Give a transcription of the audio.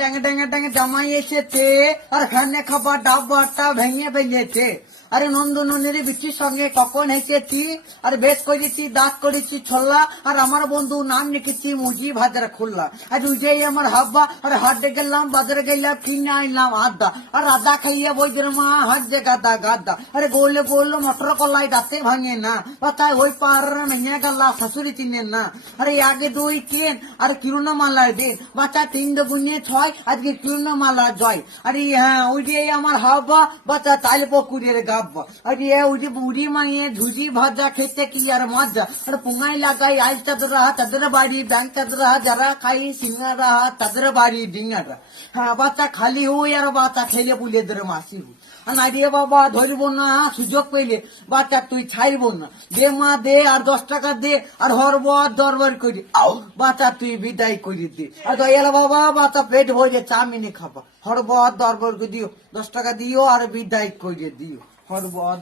ড্যাঙে ড্যাঙে ড্যাঙে জামাই এসেছে আর খানে খাবার ডাব্বাটা ভেঙে ফেলেছে। আরে নন্দনের বিচির সঙ্গে কখন হেসেছি, আর বেশ করেছি দাঁত করেছি ছোল্লা, আর আমার বন্ধু নাম লিখেছি মুজি ভাজার খুল্লা। আর উঠেই আমার হাব্বা, আর হাটে গেলাম বাজারে গেলাম কিনে আনলাম আদা, আর আদা খাইয়ে বইদের মা হাত যে গাদা গাদা। আরে গোলে গোল মটর কলাই দাঁতে ভাঙে না, তাই ওই পার ভেঙে গেলা শাশুড়ি চিনেন না। আরে আগে 2 3 আর কিরুনা মালার দিন বাচ্চা 3 দুগুণে 6, আজকে কিরুনা মালা জয়। আরে হ্যাঁ ওই যে আমার হাব্বা বাচ্চা তাইলে পকুরের গাব্বা। আরে ওই যে বুড়ি মানিয়ে ঝুজি ভাজা খেতে কি আর মজা। আর পুঙ্গাই লাগাই আইস চাদরা তাদের বাড়ি ব্যাংক চাদরা, যারা খাই সিঙ্গারা তাদের বাড়ি ডিঙ্গারা। হ্যাঁ বাচ্চা খালি হই আর বাচ্চা খেলে বুলেদের মাসি হই। আর না রে বাবা ধরবো না, সুযোগ পেলে বাচ্চা তুই ছাড়বো না। দে মা দে, আর 10 টাকা দে, আর হরবর দরবার করি বাচ্চা তুই বিদায় করে দে। আর দয়াল বাবা বাচ্চা পেট ভরে চাউমিনে খাবা, হরবর দরবার করে দিও, 10 টাকা দিও আর বিদায় করে দিও হরবর।